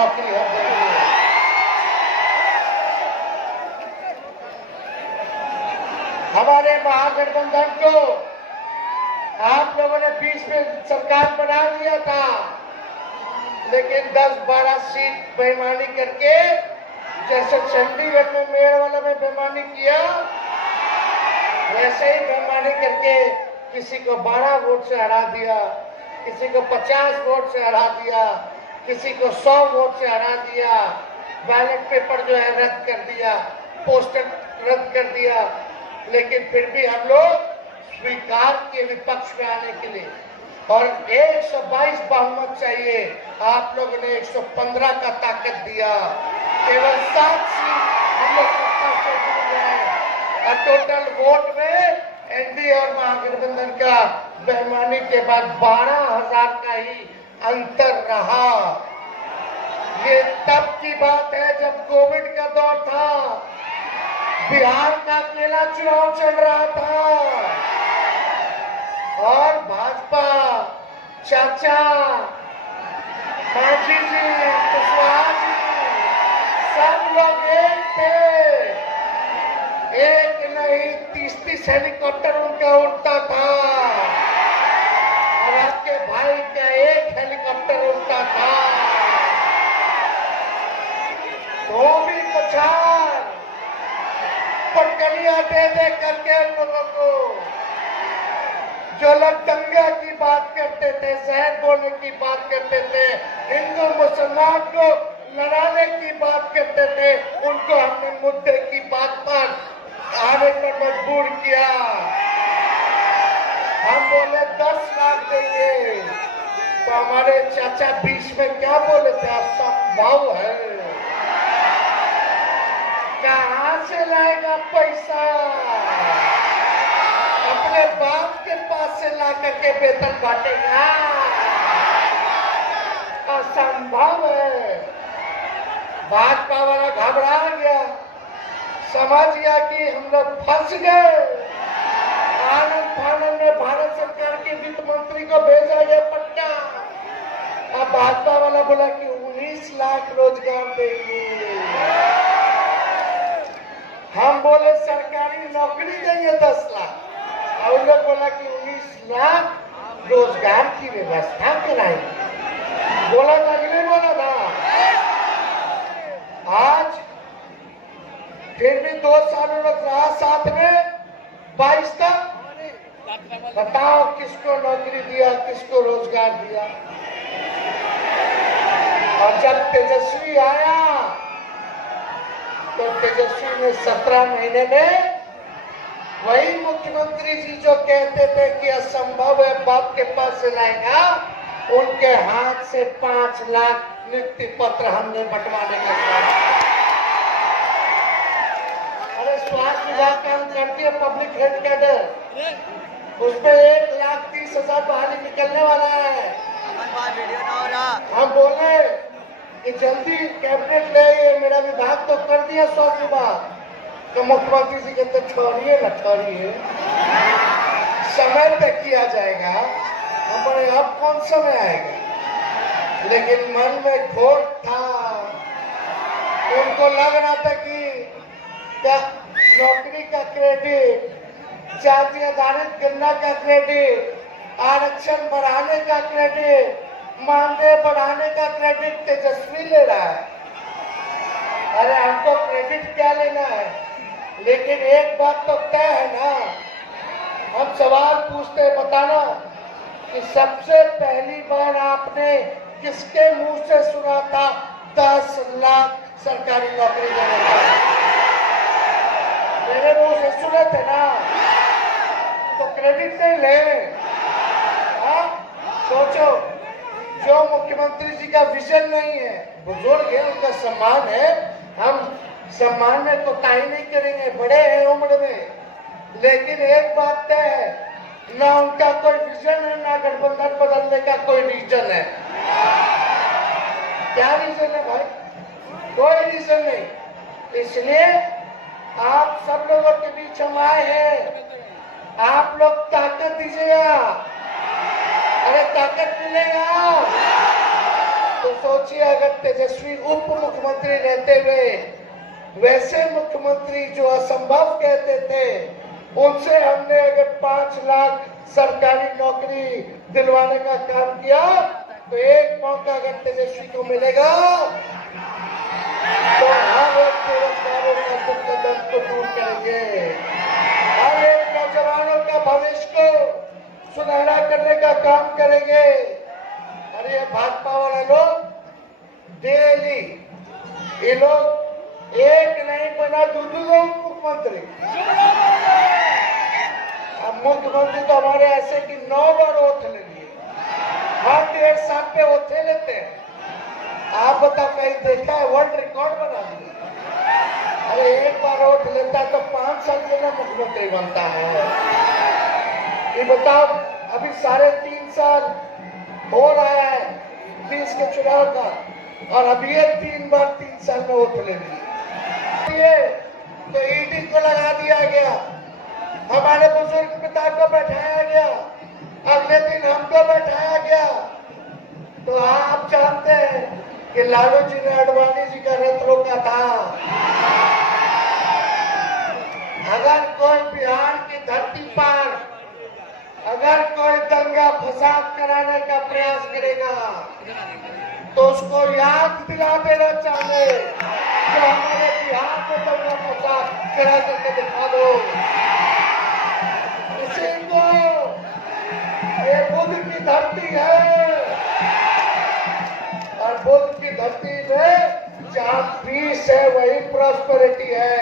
नौकरी हम देंगे। हमारे महागठबंधन को आप लोगों ने बीच में सरकार बना दिया था, लेकिन 10-12 सीट बेईमानी करके, जैसे चंडीगढ़ में मेड़वाला में बेईमानी किया, वैसे ही बेईमानी करके किसी को 12 वोट से हरा दिया, किसी को 50 वोट से हरा दिया, किसी को 100 वोट से हरा दिया, बैलेट पेपर जो है रद्द कर दिया, पोस्टर रद्द कर दिया। लेकिन फिर भी हम लोग स्वीकार के विपक्ष में आने के लिए, और 122 बहुमत चाहिए, आप लोगों ने 115 का ताकत दिया, केवल 7 सीट हम लोग सत्ता से जुड़ गए, और टोटल वोट में एनडीए और महागठबंधन का बेईमानी के बाद 12,000 का ही अंतर रहा। ये तब की बात है जब कोविड का दौर था, बिहार का अकेला चुनाव चल रहा था, और भाजपा, चाचा, मांझी जी, कुशवाहा जी, सब लोग एक थे। एक नहीं 30-30 हेलीकॉप्टर उनका उड़ता था, और आपके भाई का एक हेलीकॉप्टर उड़ता था। तो भी पछाड़ पटकनियां दे दे करके उन लोगों को, जो लोग दंगा की बात करते थे, जहर बोलने की बात करते थे, हिंदू मुसलमान को लड़ाने की बात करते थे, उनको हमने मुद्दे की बात पर आने पर मजबूर किया। हम बोले 10 लाख देंगे, तो हमारे चाचा बीच में क्या बोले थे, असंभव है, कहां से लाएगा पैसा, अपने बाप के पास से ला करके वेतन बांटेगा, असंभव है। भाजपा वाला घबरा गया, समझ गया कि हम लोग फंस गए। आनंद फानंद में भारत सरकार के वित्त मंत्री को भेजा गया पट्टा, अब भाजपा वाला बोला कि 19 लाख रोजगार देंगे। हम बोले सरकारी नौकरी देंगे 10 लाख, और लोग बोला कि 19 लाख रोजगार की व्यवस्था कराएंगे। बोला था कि नहीं बोला था? आज फिर भी 2 साल लोग रहा साथ में, 22 तक बताओ किसको नौकरी दिया, किसको रोजगार दिया। और जब तेजस्वी आया तो तेजस्वी ने 17 महीने में वही मुख्यमंत्री जी जो कहते थे कि असंभव है बाप के पास से लाएगा, उनके हाथ से 5 लाख नियुक्ति पत्र हमने बंटवाने का काम। अरे स्वास्थ्य विभाग काम करती है पब्लिक हेल्थ कैडर, उसमें 1,30,000 बहाली निकलने वाला है। हम बोले कि जल्दी कैबिनेट ले, ये मेरा विभाग तो कर दिया स्वास्थ्य विभाग, तो मुख्यमंत्री जी कहते छोड़िए न छोड़िए, समय पे किया जाएगा। हम बोले अब कौन समय आएगा, लेकिन मन में खोट था, उनको लग रहा था कि क्या नौकरी का क्रेडिट, जाति आधारित गणना का क्रेडिट, आरक्षण बढ़ाने का क्रेडिट, मानदेय बढ़ाने का क्रेडिट तेजस्वी ले रहा है। अरे हमको क्रेडिट क्या लेना है, लेकिन एक बात तो तय है ना, हम सवाल पूछते हैं, बताना कि सबसे पहली बार आपने किसके मुंह से सुना था 10 लाख सरकारी नौकरी देने का? मेरे मुंह से सुने थे ना, तो क्रेडिट नहीं ले। हाँ सोचो, जो मुख्यमंत्री जी का विजन नहीं है, बुजुर्ग है, उनका सम्मान है, हम सम्मान में कोताही नहीं करेंगे, बड़े हैं उम्र में, लेकिन एक बात तय है, ना उनका कोई विजन है, ना गठबंधन बदलने का कोई रीजन है। क्या रीजन है भाई? कोई रीजन नहीं। इसलिए आप सब लोगों के बीच हम आए हैं, आप लोग ताकत दीजिएगा। अरे ताकत मिलेगा, तो सोचिए अगर तेजस्वी उप मुख्यमंत्री रहते हुए वैसे मुख्यमंत्री जो असंभव कहते थे उनसे हमने अगर 5 लाख सरकारी नौकरी दिलवाने का काम किया तो एक मौका अगर तेजस्वी को मिलेगा तो हर एक बेरोजगारों का दुख दर्द को दूर करेंगे, हर एक नौजवानों का भविष्य को सुनहरा करने का काम करेंगे। अरे भाजपा वाले लोग डेली ये लोग एक नहीं बना दूसरे लोग मुख्यमंत्री। अब मुख्यमंत्री तो हमारे ऐसे कि 9 बार ओथ ले लिए, हर 1.5 साल पे ओथे लेते हैं। आप बताओ कहीं देखा है? वर्ल्ड रिकॉर्ड बना दिया। अरे एक बार ओथ लेता तो 5 साल के लिए मुख्यमंत्री बनता है। ये बताओ अभी 3.5 साल हो रहा है 20 के चुनाव का और अभी ये 3 बार 3 साल में ओथ ले ली। तो ईडी को लगा दिया गया, हमारे बुजुर्ग पिता को बैठाया गया, अगले दिन हमको बैठाया गया। तो आप जानते हैं कि लालू जी ने अडवाणी जी का रथ रोका था। अगर कोई बिहार की धरती पर अगर कोई दंगा फसाद कराने का प्रयास करेगा तो उसको याद दिला देना चाहिए कि हमारे बिहार में दंगा फसाद करा करके दिखा दो। इसी को ये बुद्ध की धरती है और बुद्ध की धरती में जहाँ पीस है वही प्रॉस्पेरिटी है।